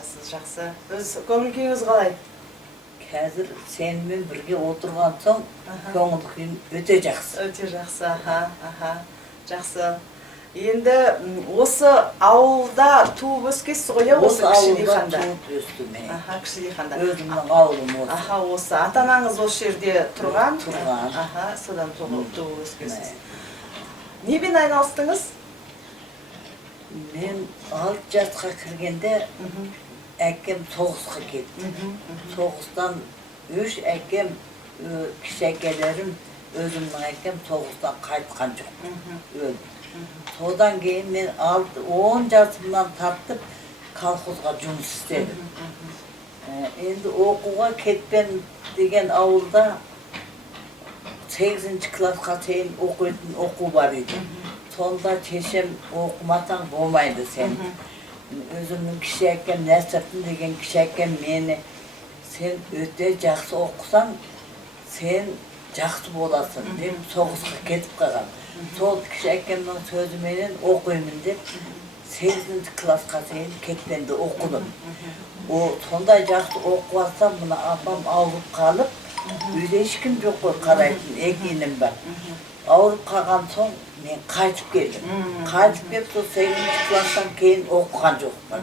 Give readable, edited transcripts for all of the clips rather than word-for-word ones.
айтасыз, жақсы. Өз көңіл күйіңіз қалай? Қазір сенімен бірге отырған соң көңіл күйім өте жақсы. Өте жақсы, аха, жақсы. Енді осы ауылда туып өскенсіз ғой, осы кіші диханда? Осы ауылда туып өстім мен. Аха, кіші диханда. Өзімнің ауылым осы. Аха, осы. Ата-анаңыз осы жерде тұрған? Тұрған. Аха, содан туып өскенсіз. Немен айналыстыңыз? Мен 6 жасқа кіргенде әкем соғысқа кетті. Соғыстан 3 әкем, кіші әкелерім, өзімнің әкем соғыстан қайтқан жоқ. Өлді. Содан кейін мен 10 жасымнан тартып колхозға жұмыс істедім. Енді оқуға кетпен деген ауылда 8-ші классқа дейін оқитын оқу бар еді. Сонда шешем оқымасаң болмайды сен. Өзімнің кіші әкем Нәсіртін деген кіші әкем мені сен өте жақсы оқысаң, сен жақсы боласың деп соғысқа кетіп қалған. Сол кіші әкемнің сөзіменен оқимын деп 8-ші классқа дейін кетпенде оқыдым. Сондай жақсы оқып алсам, мына апам ауырып қалып, үйде ешкім жоқ қой, қарайтын, екенім бар. Ауырып қалған соң мен қайтып келдім. Қайтып келіп, сол 8-ші класстан кейін оқыған жоқпын.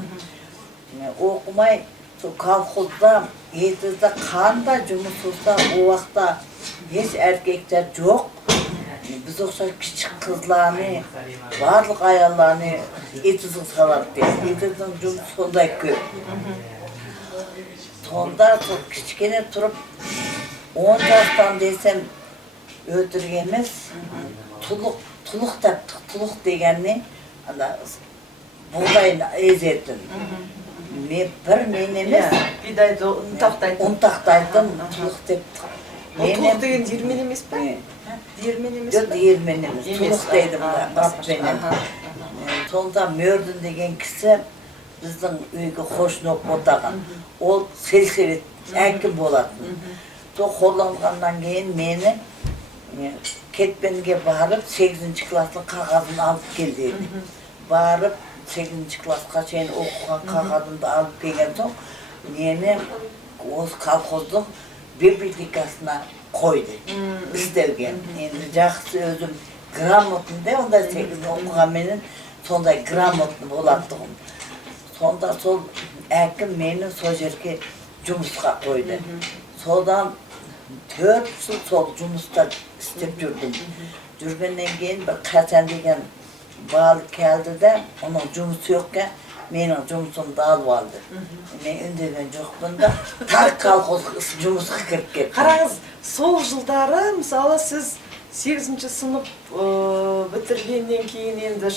Оқымай, сол колхозда, етізді қанда жұмыс болса, о уақытта еш әркектер жоқ. Біз оқса кішік қызланы, барлық аялланы етізді салады дейді. Етіздің жұмыс сондай көп. Сонда сол кішкене тұрып, 10 жастан десем өтірік емес, тұлық таптық. Тұлық дегенне бұғдайын ezетін. Мен емес, бидайды ұнтақтайтын тұлық тептік. Тұлық деген диірмен емес пе? Диірмен емес пе? Жоқ, диірмен емес. Тұлық дейді аппенен. Сонда Мөрдін деген кісі біздің үйге қошын отырған. Ол сельсовет әкім болатын. Сол қорланғаннан кейін мені кетпенге барып 8-ші класстың қағазын алып келді. Барып 8-ші классқа шейін оқыған қағазымды алып келген соң мені осы колхоздың библиотекасына қойды істеуге. Енді жақсы өзім грамотный де, онда 8 оқығанменен сондай грамотный болаттығым. Сонда сол әкім мені сол жерге жұмысқа қойды. Содан 4 жыл сол жұмыста істеп жүрдім. Жүргеннен кейін бір Қасан деген балы келді де, оның жұмысы жоққа менің жұмысымды алып алды. Мен үндеген жоқпын да, тағы колхоз жұмысқа кіріп кеттім. Қараңыз, сол жылдары, мысалы, сіз 8-ші сынып бітіргеннен кейін енді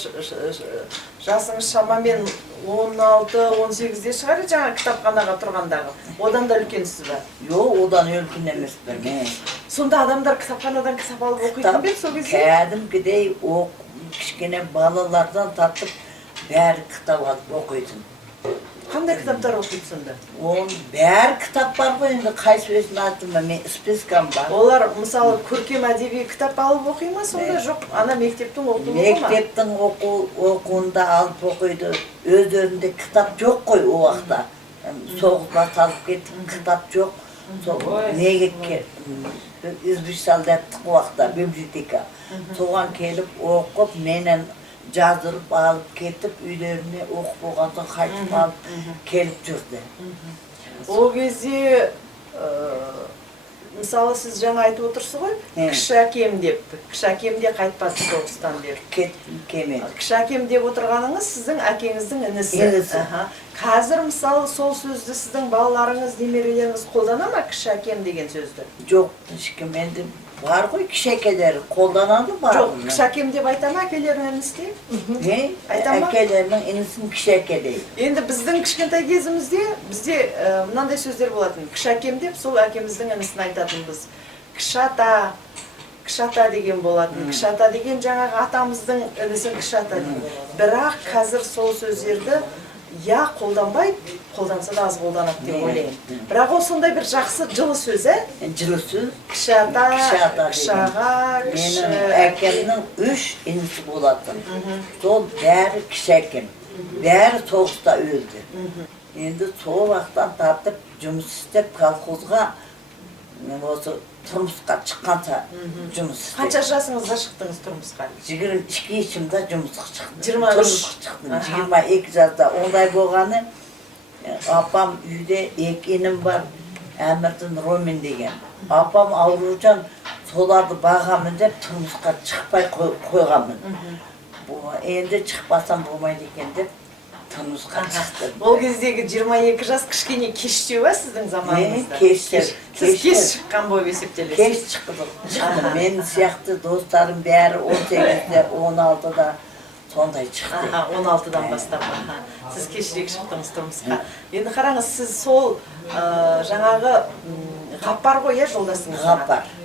жасыңыз шамамен 16-18-де шығар, жаңа кітапханаға тұрғандағы. Одан да үлкенсіз бе? Жоқ, одан үлкен емеспін. Сонда адамдар кітапханадан кітап алып оқитын бе сол кезде? Кәдімгідей кішкене балалардан тартып бәрі кітап алып оқитын. Қандай кітаптар оқиды сонда? Оның бәрі кітап бар ғой, енді қайсысын айтым ба, мен спискам бар. Олар, мысалы, көркем әдеби кітап алып оқи ма сонда? Жоқ, ана мектептің оқуы ма? Мектептің оқуында алып оқиды. Өздерінде кітап жоқ қой о уақытта. Соғысқа салып кетіп, кітап жоқ. Неге избирательдік уақытта библиотека. Соған келіп оқып, менен жаздырып алып кетіп, үйлеріне оқып болған соң қайтып алып келіп жүрді. Ол кезде, мысалы, сіз жаңа айтып отырсыз ғой, кіші әкем деп. Кіші әкем де қайтпады соғыстан бері. Кемеді. Кіші әкем деп отырғаныңыз сіздің әкеңіздің інісі. Қазір, мысалы, сол сөзді сіздің балаларыңыз, немерелеріңіз қолдана ма, кіші әкем деген сөзді? Жоқ, ешкім енді бар ғой, кіші әкелері қолданады бар. Жоқ, кіші әкем деп айта ма әкелерінің інісі? Әкелерінің інісін кіші әке дейді. Енді біздің кішкентай кезімізде бізде мынандай сөздер болатын. Кіші әкем деп сол әкеміздің інісін айтатынбыз. Кіші ата деген болатын. Кіші ата деген жаңағы атамыздың інісін кіші ата дейді. Бірақ қазір сол сөздерді я қолданбай, қолданса да аз қолданады деп ойлаймын. Бірақ ол сондай бір жақсы жылы сөз, Жылы сөз. Кіші ата, кіші аға, кіші... Менің әкемнің 3 інісі болатын. Сол бәрі кіші әкем. Бәрі соғыста өлді. Endi сол вақтан тартып жұмыс істеп колхозға осы тұрмысқа шыққанша жұмыс істеп. Қанша жасыңызда шықтыңыз тұрмысқа? 22 yaşımda жұмысқа шықтым. 23 тұрмысқа шықтым. 22 жаста ондай болғаны апам үйде екі інім бар, Әмірдің Ромин деген. Апам ауружан соларды бағамын деп тұрмысқа шықпай қойғанмын. Енді шықпасам болмайды екен деп тұрмысқа шықтым. Ол кездегі 22 жас кішкене кештеу ба сіздің заманыңызда? Кеш. Сіз кеш шыққан болып есептелесіз. Кеш шықтым. Мен сияқты достарым бәрі 18-де, 16-да сондай шықты. 16-дан бастап. Сіз кешірек шықтыңыз тұрмысқа. Енді қараңыз, сіз сол жаңағы Ғаппар ғой, жолдасыңыз?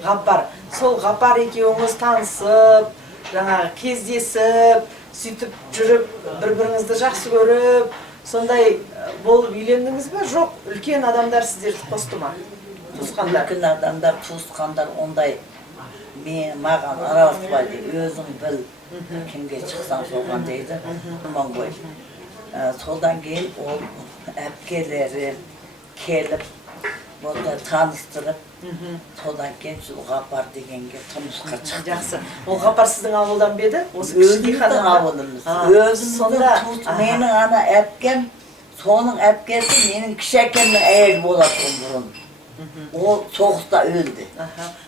Ғаппар. Сол Ғаппар екеуіңіз танысып, жаңағы кездесіп, сөйтіп жүріп, бір-біріңізді жақсы көріп, сондай болып үйлендіңіз бе? Жоқ, үлкен адамдар сіздерді қосты ма? Туысқандар. Үлкен адамдар, туысқандар ондай маған араласпайды. Өзің біл, кімге шықсаң соған дейді. Содан кейін ол әпкелері келіп, онда таныстырып, содан кейін Ғаппар дегенге тұрмысқа шықты. Жақсы. Ол Ғаппар сіздің ауылдан беді? Өзіміздің ауылымыз. Өзіміздің менің ана әпкем, соның әпкесі менің кіші әкемнің әйелі болатын бұрын. Ол соғыста өлді.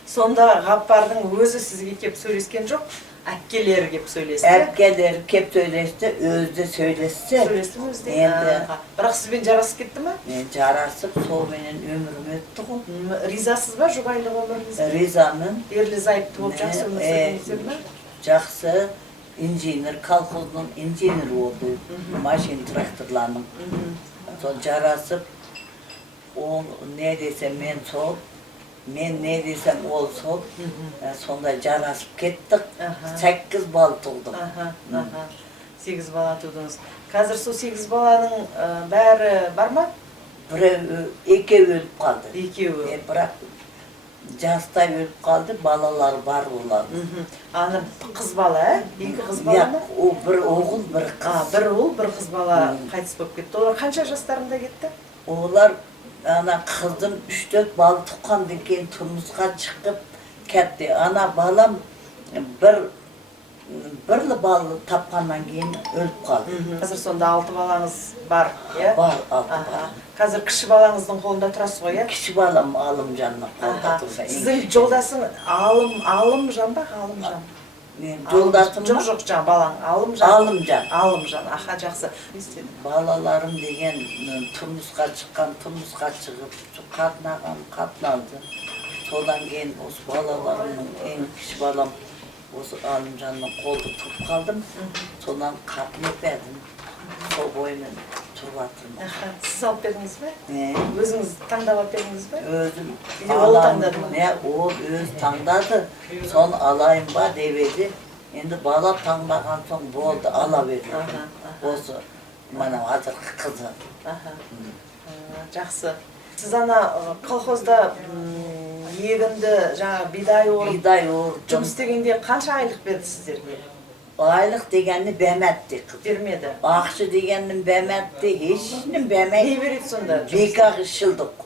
Сонда Ғаппардың өзі сізге кеп сөйлескен жоқ? Әпкелері кеп сөйлесті? Әпкелері кеп сөйлесті, өзі сөйлесті. Сөйлесті ме өзде? Бірақ сізбен жарасып кетті ме? Жарасып, сол менен өмірім өтті ғой. Ризасыз ба жұбайлық өміріңізге? Ризамын. Ерлі-зайыпты болып жақсы өмір сүрдіңіздер ме? Жақсы, инженер, колхоздың инженері болды. Машин тракторларының. Сол жарасып, ол не десем мен сол, мен не десем ол сол, сондай жарасып кеттік, 8 бала тудым. 8 бала тудыңыз. Қазір сол 8 баланың бәрі бар ма? Екеуі өліп қалды. Екеуі? Бірақ жастай өліп қалды, балалары бар олар. Аны қыз бала, екі қыз бала ма? Бір оғыл, бір қыз. Бір ұл, бір қыз бала қайтыс болып кетті. Олар қанша жастарында кетті? Олар ана қыздым 3-4 бала тұққандан кейін тұрмысқа шығып кетті. Ана балам бірлі балы тапқаннан кейін өліп қалды. Қазір сонда 6 балаңыз бар, е? Бар, 6 бала. Қазір кіші балаңыздың қолында тұрасыз ғой, е? Кіші балам Алымжанның қолында тұрса. Сіздің жолдасың Алымжан ба? Алымжан. Жолдасым ба? Жоқ, жаңа балаң Алымжан. Алымжан. Жақсы. Балаларым деген тұрмысқа шыққан, тұрмысқа шығып, қатыналды. Содан кейін осы балаларымның ең кіші балам осы Алымжанның қолды тұрып қалдым. Содан қатынып едім. Сол бойымен тұрып атырмын. Сіз алып бердіңіз бе? Өзіңіз таңдап алып бердіңіз бе? Өзім таңдады ма? Ол өз таңдады. Соны алайын ба деп еді. Енді бала таңдаған соң болды, ала берді. Осы мана азырғы қызы. Жақсы. Сіз ана колхозда егінді, жаңа бидай орып, жұмыс істегенде қанша айлық берді сіздерге? Айлық дегенні бәмәтті қыз. Бермеді. Ақшы дегеннің бәмәтті, ешінің бәмәтті. Не береді сонда? Бекағы шылдық.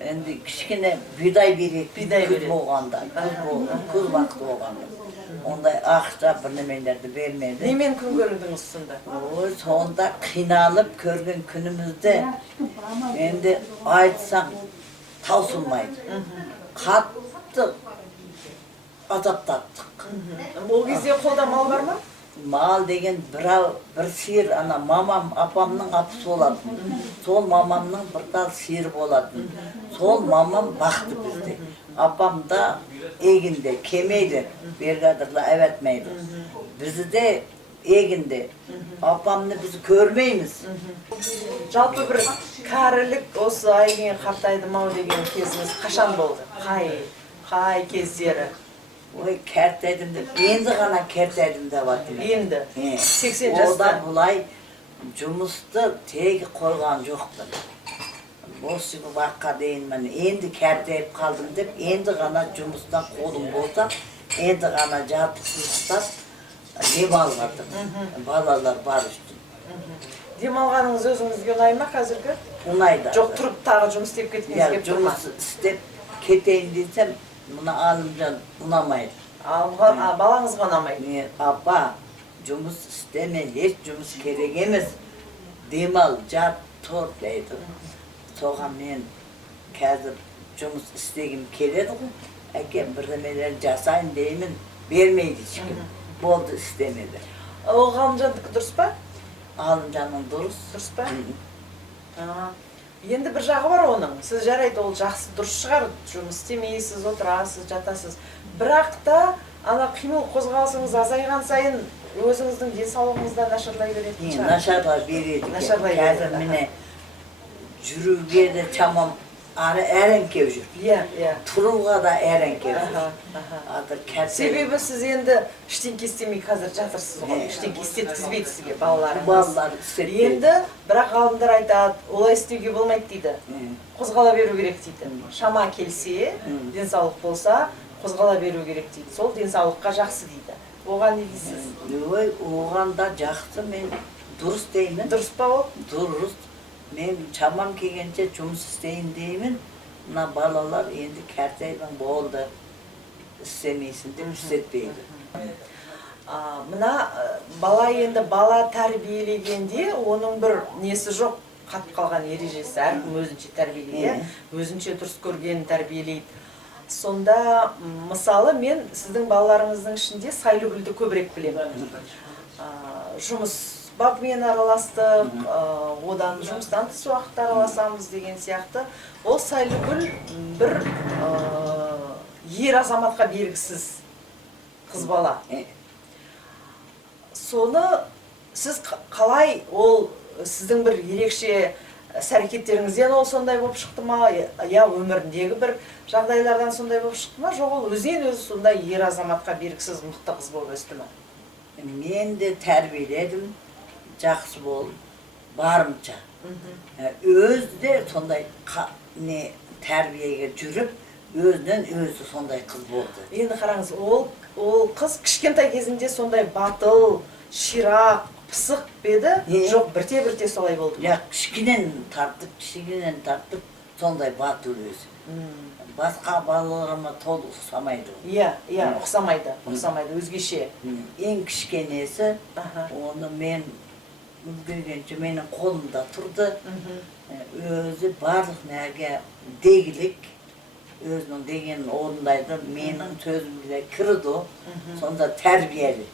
Енді кішкене бидай береді. Күз болғанда, күз вақыты болғанда. Ондай ақша бірнемелерді бермеді. Немен күн көрдіңіз сонда? Сонда қиналып көрген күнімізді енді айтсам таусылмайды. Қатты азаптаттық. Ол кезде қолда мал бар ма? Мал деген бір сиыр, ана мамам, апамның апысы болатын. Сол мамамның бір тал сиыр болатын. Сол мамам бақты бізде. Апам да егінде, кемейді, бергадырла әвәтмейді. Бізді де егінде. Апамны біз көрмейміз. Жалпы бір кәрілік осы айген қартайды мау деген кезіңіз қашан болды? Қай кездері? Ой, кәртәдім деп, енді ғана кәртәдім деп атым. Енді? 80 жаста? Ода бұлай жұмысты тегі қойған жоқпын. Осы ваққа дейін мен енді кәртәйіп қалдым деп, енді ғана жұмыстан қолым болса, енді ғана жатып ұстап, деп алғадым. Балалар бар үшін. Демалғаныңыз өзіңізге ұнай ма қазіргі? Ұнайды. Жоқ, тұрып тағы жұмыс істеп кеткіңіз Ya келіп тұр ма? жұмыс істеп кетейін десем, мына Алымжан ұнамайды. Балаңызға ұнамайды. Мен апа, жұмыс істеме, еш жұмыс керек емес. Демал, жат, тұр дейді. Соған мен қазір жұмыс істегім келеді ғой. Әкем бірдемелер жасайын деймін, бермейді ешкім. Болды істемеді. Ол Ғалымжандікі дұрыс па? Алымжанның дұрыс. Дұрыс па? Енді бір жағы бар оның. Сіз жарайды, ол жақсы дұрыс шығар. Жұмыс істемейсіз, отырасыз, жатасыз. Бірақ та ана қимыл қозғалысыңыз азайған сайын өзіңіздің денсаулығыңызда нашарлай беретін шығар. Нашарлай береді. Нашарлай береді. Қазір міне жүруге де шамам әренкеу жүр. Иә. Тұруға да әренкеу жүр. Себебі сіз енді іштеңке істемей қазір жатырсыз ғой. Іштеңке істеткізбейді сізге балаларыңыз. Балалар істетпейді. Енді бірақ ғалымдар айтады, олай істеуге болмайды дейді. Қозғала беру керек дейді. Шама келсе, денсаулық болса, қозғала беру керек дейді. Сол денсаулыққа жақсы дейді. Оған не дейсіз? Ой, оған да жақсы, мен дұрыс деймін. Дұрыс па ол? Дұрыс. Мен шамам келгенше жұмыс істейін деймін. Мына балалар енді кәртейдің болды. Істемейсін деп істетпейді. Мына бала енді бала тәрбиелегенде оның бір несі жоқ, қатып қалған ережесі, әркім өзінше тәрбиелейді, өзінше дұрыс көргенін тәрбиелейді. Сонда мысалы мен сіздің балаларыңыздың ішінде Сайлыгүлді көбірек білемін. Жұмыс бабымен араластық, одан жұмыстан тыс уақытта араласамыз деген сияқты. Ол Сайлыгүл бір ер азаматқа бергісіз қыз бала. Соны сіз қалай ол сіздің бір ерекше әрекеттеріңізден ол сондай болып шықты ма? Я өміріндегі бір жағдайлардан сондай болып шықты ма? Жоқ, ол өзінен өзі сондай ер азаматқа бергісіз мықты қыз болып өсті ма? Мен де тәрбиеледім, жақсы болып, барымша. Өзі де сондай тәрбиеге жүріп, өзінен өзі сондай қыз болды. Енді қараңыз, ол қыз кішкентай кезінде сондай батыл, ширақ, пысық беді, жоқ бірте-бірте солай болды. Кішкенен тартып, сондай батыл өзі. Басқа балаларыма толық ұқсамайды. Ұқсамайды, өзгеше. Ең кішкенесі, оны мен үлгергенше менің қолымда тұрды. Өзі барлық нәрге дегілік, өзінің дегенін орындайды, менің сөзімде кірді, сонда тәрбиелі.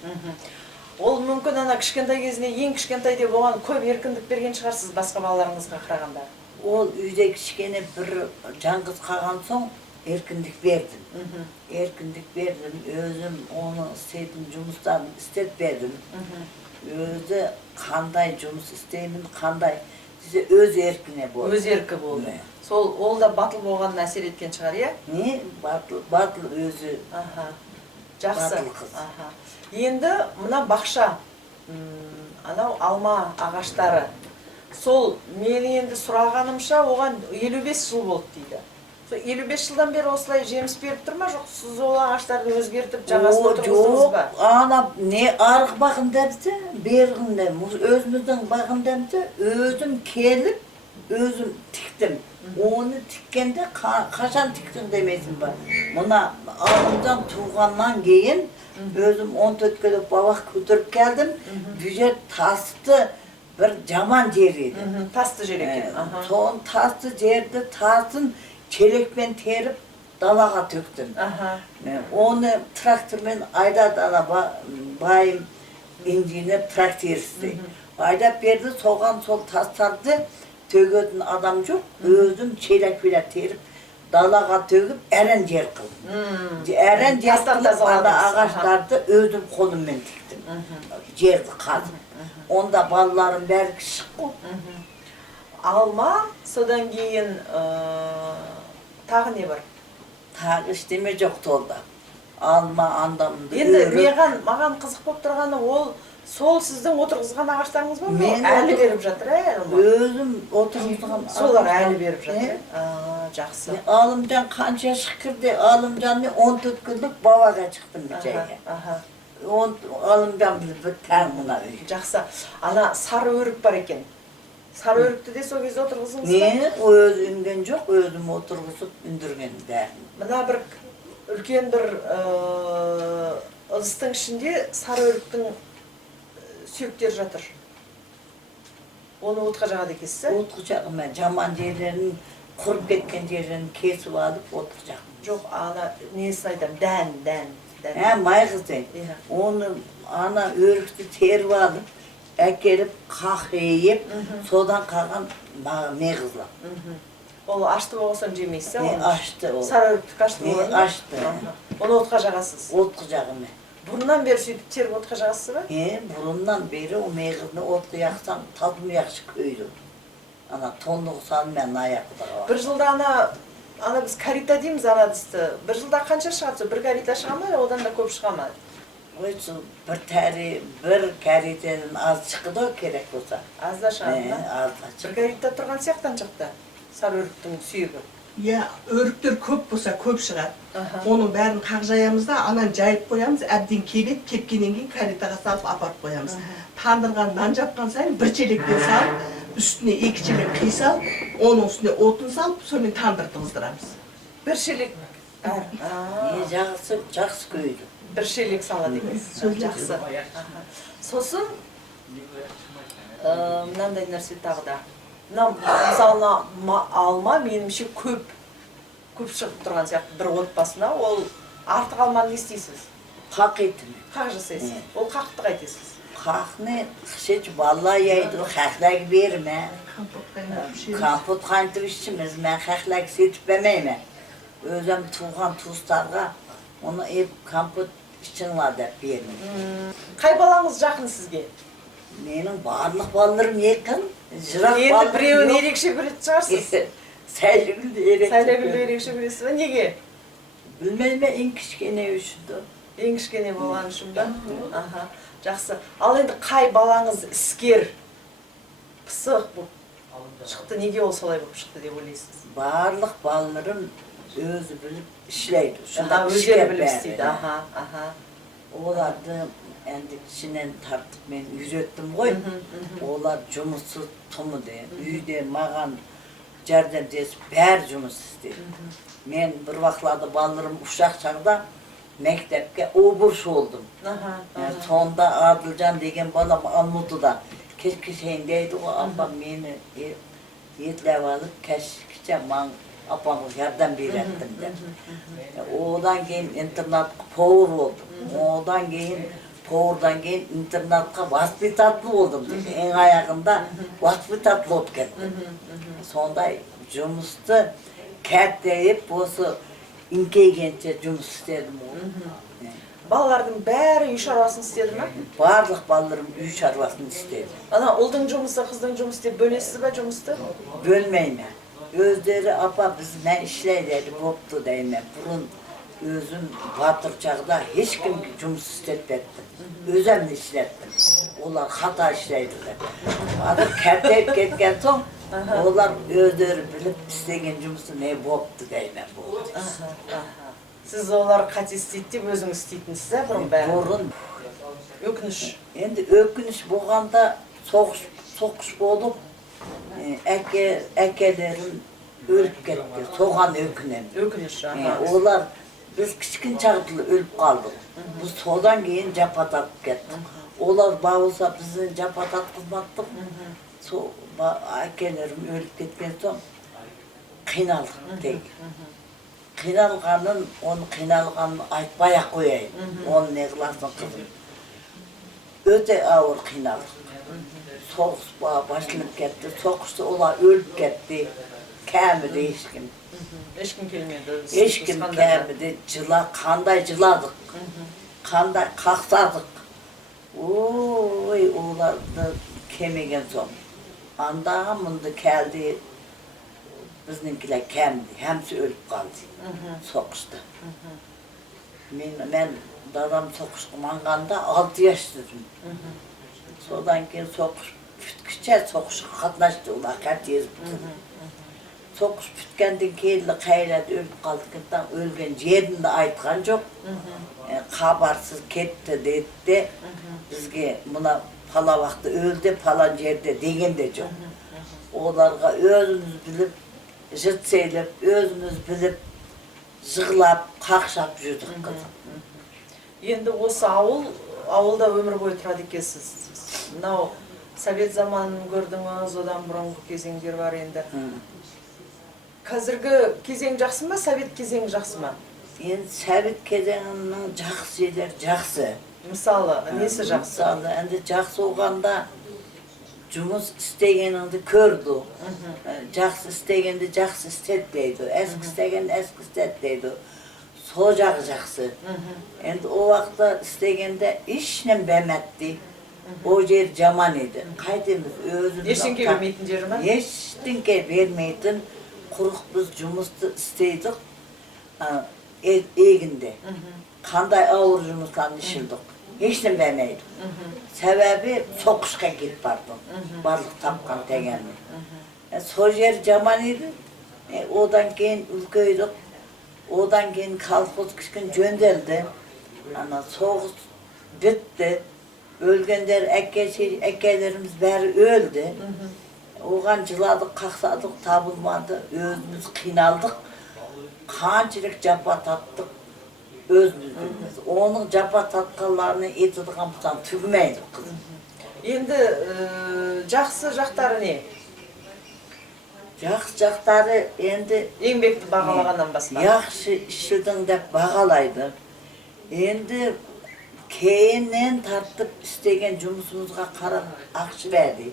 Ол мүмкін ана кішкентай кезінде, ең кішкентай деп оған көп еркіндік берген шығарсыз басқа балаларыңызға қарағанда. Ол үйде кішкене бір жаңғыз қалған соң еркіндік бердім. Өзім оның істейтін жұмыстарын істеп бердім. Өзі қандай жұмыс істеймін, қандай десе өз еркіне болды. Өз еркі болды. Ол да батыл болғанын әсер еткен шығар, иә? Не? Батыл өзі. Жақсы. Батыл қыз. Енді мына бақша, анау алма ағаштары, сол мен енді сұрағанымша оған 55 жыл болды дейді. 55 жылдан бері осылай жеміс беріп тұр ма, жоқ сіз ол ағаштарды өзгертіп жаңасын отырғыздыңыз ба? Ана не арғы бағындамды, бергіндем, өзіміздің бағындамды, өзім келіп, өзім тіктім. Оны тіккенде қашан тіктің демейсің ба? Мұна Алымжан туғаннан кейін өзім 14 күліп бабақ көтеріп келдім, бүжет тасты бір жаман жер еді. Тасты жер екен. Соң тасты жерді тасын челекпен теріп далаға төктім. Оны трактормен айдады ана байым инженер трактористі. Айдап берді, соған сол тастарды төгетін адам жоқ, өзім челек-белек теріп далаға төгіп, әрін жер қылдым. Әрін жер қылып, ана ағаштарды өзім қолыммен тіктім. Жерді қазып. Онда балаларым бәрі кішік қой. Алма, содан кейін тағы не бар? Тағы іштеме жоқ толда. Алма, андамды енді маған қызық болып тұрғаны ол сол сіздің отырғызған ағаштарыңыз ба? Әлі беріп жатыр, Алма? Өзім отырғызған. Солар әлі беріп жатыр. Жақсы. Алымжан қанша шықырды, Алымжанмен 14 күндік бабаға шықтым бір жайға. Алымжан бір тәң мұна үй. Жақсы. Ана сары өрік бар екен. Sarıörük'te de сол кезде отырғызыңыз ба? Ne o öz üngen çok, özüm oturgusup ündürgen derim. Мына бір үлкен бір ыдыстың ішінде Sarıörüктің сүйектері жатыр. Оны отқа жағады екенсіз, ә? Otku çakım ben, jaman yerlerini, kurup ketken yerlerini kesip alıp otku çakım. Жоқ, ана несін айтамын, дән. He maygızı. Иә. Onu ana örüktü terip alıp, әкеліп қақиып, содан қалған меғызла. Ол ашты болғасын жемейсіз, ә? оны? Ашты ол. Sarıörüктікі ашты болады ма? Ашты. Оны отқа жағасыз. Отқы жағым. Бұрыннан бері сөйтіп теріп отқа жағасыз ба? Бұрыннан бері о меғызны отқы яқсам, татым яқшы көйді. Ана тонды құсан мен аяқыдыға. Бір жылда ана біз карита дейміз ана дісті. Бір жылда қанша шығады? Бір карита шыға ма, одан да көп шыға ма? Oysa bir kәритенің аз шықыды керек болса. Аз да шығады ма? Аз да Бір шықыды. карита тұрған сияқтан шықты. Sarıörüктің сүйегі. Иә, өріктер көп болса көп шығады. Аха. Оның бәрін қақ жаямыз да, анан жайып қоямыз, әбден кебет, кепкеннен кейін каритаға салып апарып қоямыз. Тандырған нан жапқан сайын бір челектен салып, үстіне 2 челек қи салып, оның үстіне отын салып, сонымен тандырды қыздырамыз. Бір шелек. Жақсы көйді. Бір шелек салады екенсіз. Жақсы. Аха. Сосын мынандай нәрсе тағы да. Мына мысалына алма меніңше көп шығып тұрған сияқты бір отбасына, ол артық алманы не істейсіз? Қақитын. Қақ жасайсыз. Ол қақты қайтесіз. Қақны қышеч балла яйды, қақлаг берме. Kamput kayntı işimiz, ben kaklak setip vermeyim. Özüm tuğan tuzlarga onu hep kamput içinla da vermeyim. Қай балаңыз жақын сізге? Benim barlık ballarım yakın, jırak Енді ballarım біреуін yok. ерекше көретін шығарсыз. Сәйлігілді ерекше. Сәйлегүлді ерекше көресіз бе? Неге? Білмейме ең кішкене үшінді. Ең кішкене болған үшін ба? Аха, жақсы. Ал енді қай балаңыз іскер, пысық болып шықты, неге ол солай болып шықты деп ойлайсыз? Барлық балlarım өзі біліп ішлейді. Аха, өздері біліп істейді. Аха. Оларды endi içinden tartıp ben ürettim koy. Olar cumussuz tumu de, üyde mağan jardan desip bär cumus istedi. Men bir vaxtlarda ballarım uşak çağda mektepke oburş oldum. Yani sonda Adılcan degen balam Almutu'da keşkeşeyindeydi o abam beni yetlep alıp keşke man apamı yardım verettim de. Odan keyin internatqa povur oldum. Odan keyin Oradan keyin internatqa vaspitatlı oldum. En ayağında vaspitatlı olup kettim. Sonda cumustu kәттейіп, осы inkeygençe cumus istedim oğlum. Балалардың бәрі үй шаруасын істеді ме? Барлық балаларым үй шаруасын істеді. Ана ұлдың жұмысы, қыздың жұмысы деп бөлесіз бе жұмысты? Bölmeyme. Özleri apa biz ben işleydi boptu deyme. Burun özüm batır çağda hiç kim cumus istetmettim. Özüm de işlettim. Onlar hata işleydiler. Adı kərteyip ketken son onlar özleri bilip istеген cumusu ne boptu deyme. Siz олар қате істейді деп өзіңіз істейтінсіз, ә, бұрын бәрі? Burun. Өкініш. Endi ökünüş boğanda soğuş olup ekelerim ölüp gitti. Soğan ökünem. Өкініш, аха. Olar biz kiçkin çağdılı ölüp kaldık. Bu soğdan keyin japat atıp kettik. Olar bağılsa bizi japat atkızmattık. Ekelerim ölüp ketken son kıynaldık deyik. Onu kıynalganını aytpay koyayım. Onu ne kılarsın kızım. Öte ağır kıynaldık. Soğuş başlanıp gitti. Soğuşta olar ölüp gitti. Kemidi hiç kim. Ешкім келмеді. Hiç kim kemidi. Kanday cıladık. Kanday kaksadık. Oy olardı kemigen son. Anda mındı geldi. Bizimkiler kemdi. Hemsi ölüp kaldı. Soğuşta. Ben dadam soğuşmanganda 6 yaşlıydım. Sodan keyin soğuş pütküçe soğuş katlaştı ular katıyız bütün. Soğuş pütkenden keyin kayladı ölüp kaldıktan ölgen yerini de aytkan çok. Habarsız ketti dedi. Bizge buna pala vakti öldü falan yerde degen de çok. Olarga özümüz bilip, jıt seylep, özümüz bilip, jığlap, kakşap жүрдік kızım. Енді осы ауылда өмір бойы тұрады екенсіз. Мынау совет заманын көрдіңіз, одан бұрынғы кезеңдер бар енді. Қазіргі кезең жақсы ма, совет кезеңі жақсы ма? Енді совет кезеңінің жақсы жерлері жақсы. Мысалы, несі жақсы? Мысалы, енді жақсы оғанда жұмыс істегеніңді көрді. Жақсы істегенді жақсы істет дейді. Әскі істегенді әскі істет дейді. Сол жағы жақсы. Енді о уақытта істегенде ешнен бәмәтті. O yer жаман еді. Қайтеміз өзіміз... Ештеңке бермейтін жері ма? Ештеңке бермейтін. Құруқ біз жұмысты істейдік егінде. Қандай ауыр жұмыстан ішілдік. Ешнен бәмейді. Себебі соқышқа кетіп бардым. Барлық тапқан дегенмен. Сол жер жаман еді. Одан кейін үлкейдік. Одан кейін колхоз кішкін жөнделді. Соғыс бітті. Ölgenler, әкелерimiz бәрі өлді. Оған жыладық, қақсадық, табылмады, өзіміз қиналдық. Қаншылық жапа таттық, өзіміз білміз. Оның жапа татқанларını етідіған бұдан түгімейді қызым. Енді жақсы жақтары не? Жақсы жақтары енді... Еңбекті бағалағаннан басқа. Яқшы ішілдің деп бағалайды. Енді... Кейіннен тартып істеген жұмысымызға қарап ақшы бәрді.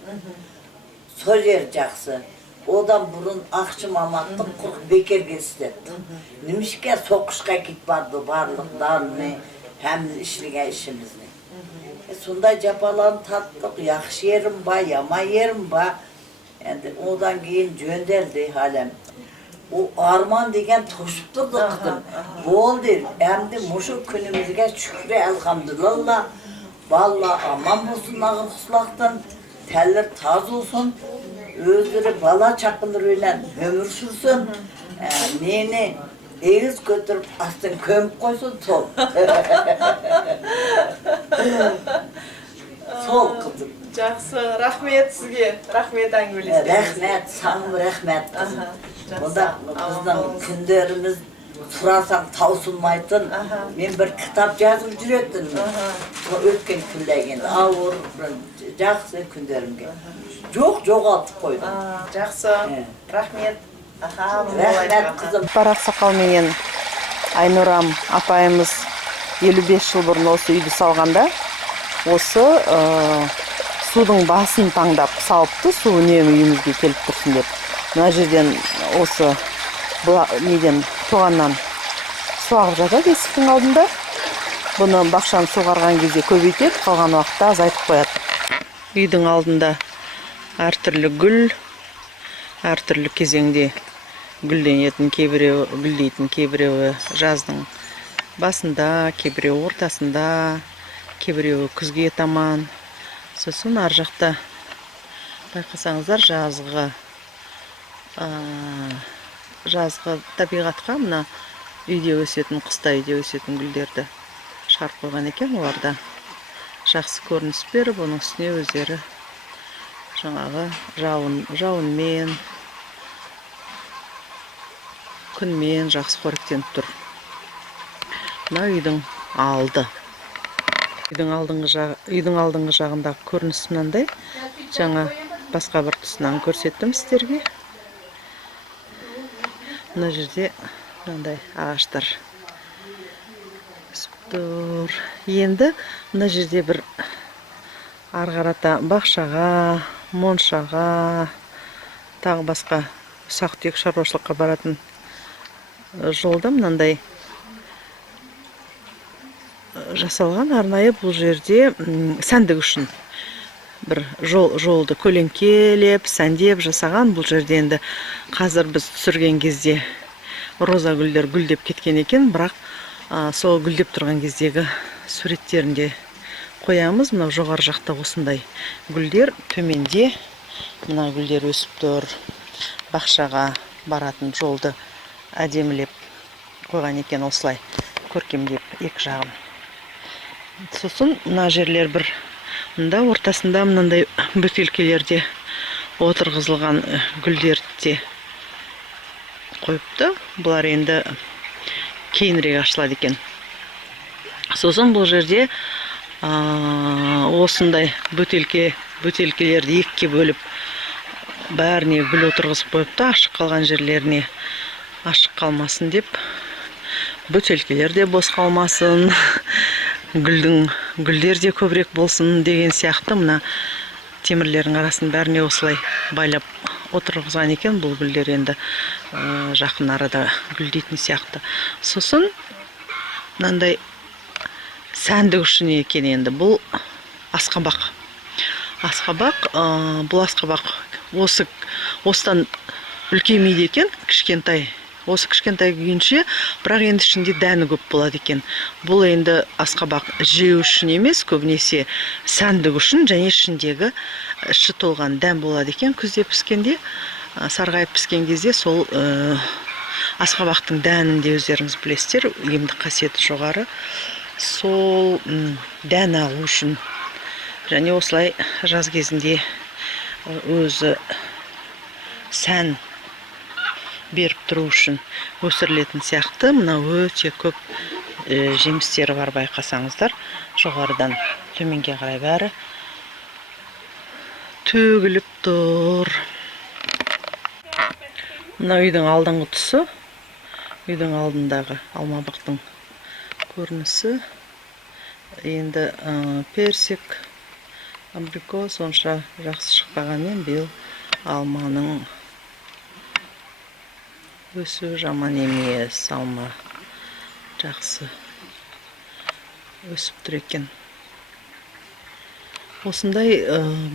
Сол жер жақсы. Одан бұрын ақшы маматтық құр бекерге істетті. Немішке соқышқа кет барды барлық дарыны, әмін ішілген ішімізді. Сондай жапаларын тарттық, яқшы ерім ба, яма ерім ба. Одан кейін жөнделді халем. O arman degen toşup durdu kızım. Bol değil. Hem de muşu günümüzge şükür elhamdülillah. Vallahi aman olsun ağır kuslaktan. Teller taz olsun. Özleri bala çakılırıyla ömür sürsün. Neyini eğiz götürüp astın kömüp koysun sol. Sol kızım. Жақсы, рахмет сізге. Рахмет әңгімелескен. Рахмет, сағым рахмет қызым. Бұда біздің күндеріміз сұрасаң таусылмайтын. Мен бір кітап жазып жүретін. Өткен күндеген ауыр, жақсы күндерімге. Жоқ, жоғалтып қойдым. Жақсы, рахмет. Рахмет қызым. Ақсақал менен Айнұрам апайымыз 55 жыл бұрын осы үйді салғанда, осы судың басын таңдап салыпты, су үнемі үйімізге келіп тұрсын деп. Мына жерден осы неден тоғаннан су ағып жатады есіктің алдында. Бұны бақшаны суғарған кезде көбейтеді, қалған уақытта азайтып қояды. Үйдің алдында әртүрлі гүл, әртүрлі кезеңде гүлденетін, кейбіреуі гүлдейтін, кейбіреуі жаздың басында, кейбіреуі ортасында, кейбіреуі күзге таман. Сосын ар жақта байқасаңыздар жазғы табиғатқа мына үйде өсетін, қыста үйде өсетін гүлдерді шығарып қойған екен. Оларда жақсы көрініс беріп, оның үстіне өздері жаңағы жауынмен, күнмен жақсы қоректеніп тұр. Мына үйдің алды. Үйдің алдыңғы жағындағы көрініс мынандай. Жаңа басқа бір тұсынан көрсеттім сіздерге. Мына жерде мынандай ағаштар өсіп тұр. Енді мына жерде бір арғарата бақшаға, моншаға, тағы басқа ұсақ-түйек шаруашылыққа баратын жолда мынандай жасалған. Арнайы бұл жерде сәндік үшін бір жолды көлеңкелеп, сәндеп жасаған. Бұл жерде енді қазір біз түсірген кезде роза гүлдер гүлдеп кеткен екен, бірақ сол гүлдеп тұрған кездегі суреттерінде қоямыз. Мына жоғары жақта осындай гүлдер, төменде мына гүлдер өсіп тұр. Бақшаға баратын жолды әдемілеп қойған екен, осылай көркемдеп екі жағын. Сосын мына жерлер бір мында ортасында мынандай бөтелкелерде отырғызылған гүлдерді де қойыпты. Бұлар енді кейінірек ашылады екен. Сосын бұл жерде осындай бөтелкелерді екіге бөліп бәріне гүл отырғызып қойыпты. Ашық қалған жерлеріне ашық қалмасын деп, бөтелкелер де бос қалмасын, гүлдер де көбірек болсын деген сияқты мына темірлердің арасын бәріне осылай байлап отырғызған екен. Бұл гүлдер енді жақын арада гүлдейтін сияқты. Сосын мынандай сәндік үшін екен енді. Бұл асқабақ. Бұл асқабақ осыдан үлкеймейді екен, кішкентай. Осы кішкентай күйінше, бірақ енді ішінде дәні көп болады екен. Бұл енді асқабақ жеу үшін емес, көбінесе сәндік үшін, және ішіндегі іші толған дән болады екен. Күзде піскенде, сарғайып піскен кезде сол асқабақтың дәнінде өздеріңіз білесіздер, емдік қасиеті жоғары. Сол дән алу үшін, және осылай жаз кезінде өзі сән беріп тұру үшін өсірілетін сияқты. Мына өте көп жемістері бар, байқасаңыздар. Жоғарыдан төменге қарай бәрі төгіліп тұр. Мына үйдің алдыңғы тұсы, үйдің алдындағы алмабақтың көрінісі. Енді персик, абрикос онша жақсы шықпағанмен, биыл алманың өсу жаман емес, алма жақсы өсіп тұр екен. Осындай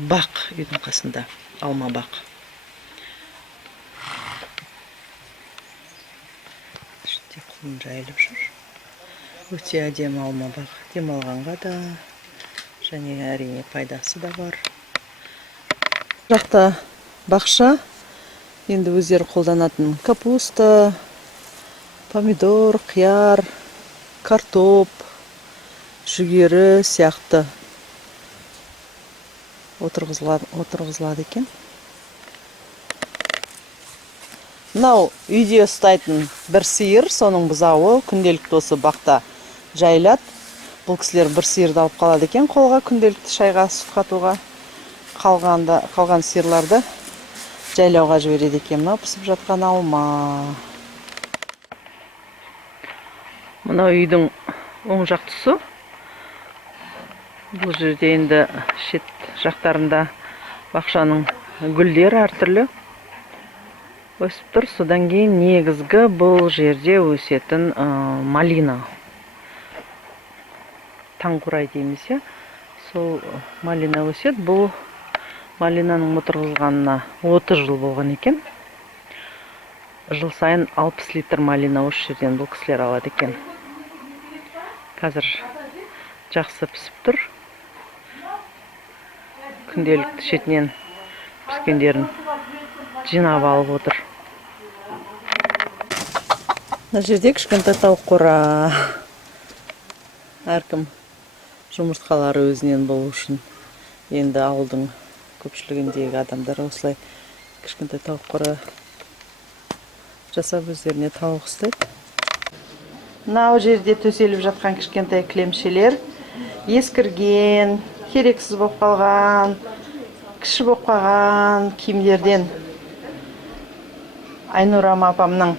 бақ үйдің қасында, алма бақ. Іште құлын жайылып жүр. Өте әдемі алма бақ. Демалғанға да, және әрине пайдасы да бар. Жақта бақша. Енді өздері қолданатын капуста, помидор, қияр, картоп, жүгері сияқты отырғызылады екен. Мынау үйде ұстайтын бір сиыр, соның бұзауы күнделікті осы бақта жайылады. Бұл кісілер бір сиырды алып қалады екен қолға, күнделікті шайға, сүт қатуға. Қалған сиырларды жайлауға жібереді екен. Мынау пісіп жатқан алма. Мынау үйдің оң жақ тұсы. Бұл жерде енді шет жақтарында бақшаның гүлдері әртүрлі өсіп тұр. Содан кейін негізгі бұл жерде өсетін малина. Таңқурай дейміз, сол малина өсет. Бұл малинаның отырғызылғанына 30 жыл болған екен. Жыл сайын 60 литр малина осы жерден бұл кісілер алады екен. Қазір жақсы пісіп тұр. Күнделікті шетінен піскендерін жинап алып отыр. Мына жерде кішкентай тауық қора. Әркім жұмыртқалары өзінен болу үшін енді ауылдың көпшілігіндегі адамдар осылай кішкентай тауық қора жасап өздеріне тауық ұстайды. Мынау жерде төселіп жатқан кішкентай кілемшелер ескірген, керексіз болып қалған, кіші болып қалған киімдерден Айнұрама апамның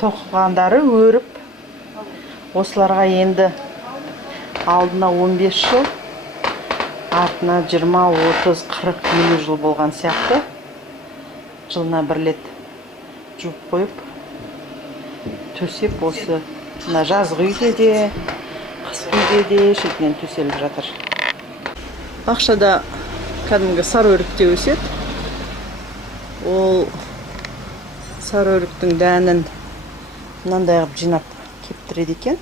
тоқығандары өріп, осыларға енді алдына 15 жыл, артына 20, 30, 40, 50 жыл болған сияқты. Жылына бір рет жуып қойып, төсеп осы жазғы үйде де, қыс үйде де шетінен төселіп жатыр. Бақшада кәдімгі сары өрік те өседі. Ол сары өріктің дәнін мынандай қылып жинап кептіреді екен.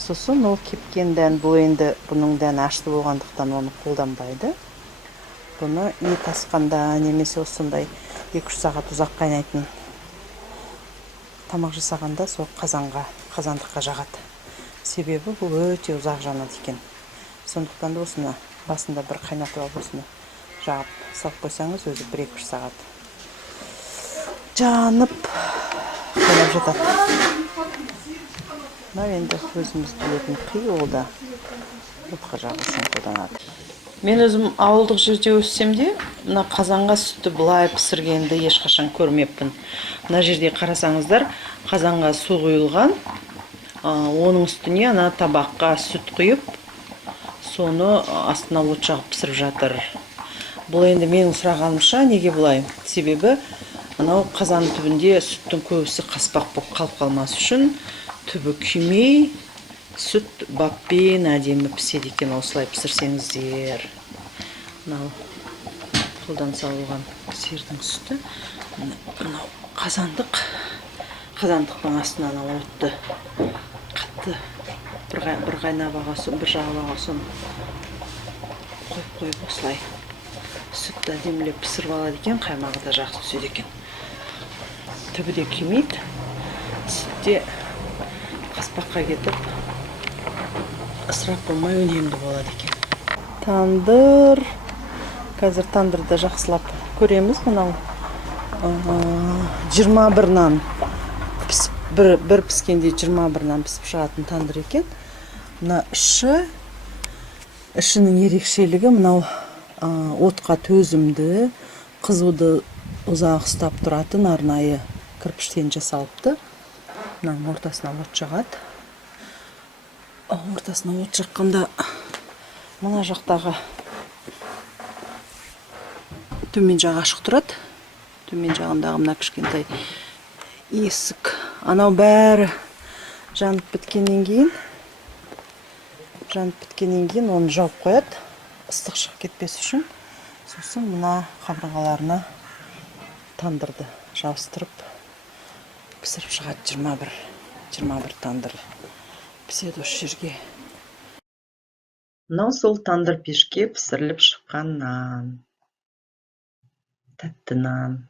Сосын ол кепкен дән, бұл енді бұның дәні ашты болғандықтан оны қолданбайды. Бұны ет асқанда немесе осындай 2-3 сағат ұзақ қайнайтын тамақ жасағанда сол қазандыққа жағады. Себебі бұл өте ұзақ жанады екен. Сондықтан да осыны басында бір қайнатып алып осыны жағып салып қойсаңыз өзі 1-2 сағат жанып қайнап жатады. Мынау енді өзіміз білетін қи, ол да отқа жағылсын қолданады. Мен өзім ауылдық жерде өссем де, мына қазанға сүтті былай пісіргенді ешқашан көрмеппін. Мына жерде қарасаңыздар, қазанға су құйылған, оның үстіне ана табаққа сүт құйып, соны астына от жағып пісіріп жатыр. Бұл енді менің сұрағанымша неге бұлай? Себебі анау қазан түбінде сүттің көбісі қаспақ болып қалып қалмас үшін түбі күймей, сүт баппен әдемі піседі екен, осылай пісірсеңіздер. Мынау қолдан сауылған сиырдың сүті. Мынау қазандықтың астына отты қатты бір қайнабаға бір жағалаға соны қойып осылай сүтті әдемілеп пісіріп алады екен, қаймағы да жақсы түседі екен. Түбі де күймейді, сүтте қаспаққа кетіп ысырап болмай үнемді болады екен. Тандыр. Қазір тандырды жақсылап көреміз. Мынау 21 нан бір піскенде 21 нан пісіп шығатын тандыр екен. Мына ішінің ерекшелігі мынау отқа төзімді, қызуды ұзақ ұстап тұратын арнайы кірпіштен жасалыпты. Мынаның ортасына от жағады. Ортасына от жаққанда мына жақтағы төмен жағы ашық тұрады. Төмен жағындағы мына кішкентай есік. Анау бәрі жанып біткеннен кейін оны жауып қояды, ыстық шығып кетпес үшін. Сосын мына қабырғаларына тандырды жабыстырып пісіріп шығады. 21 тандыр піседі осы жерге. Мынау сол тандыр пешке пісіріліп шыққан нан. Тәтті нан.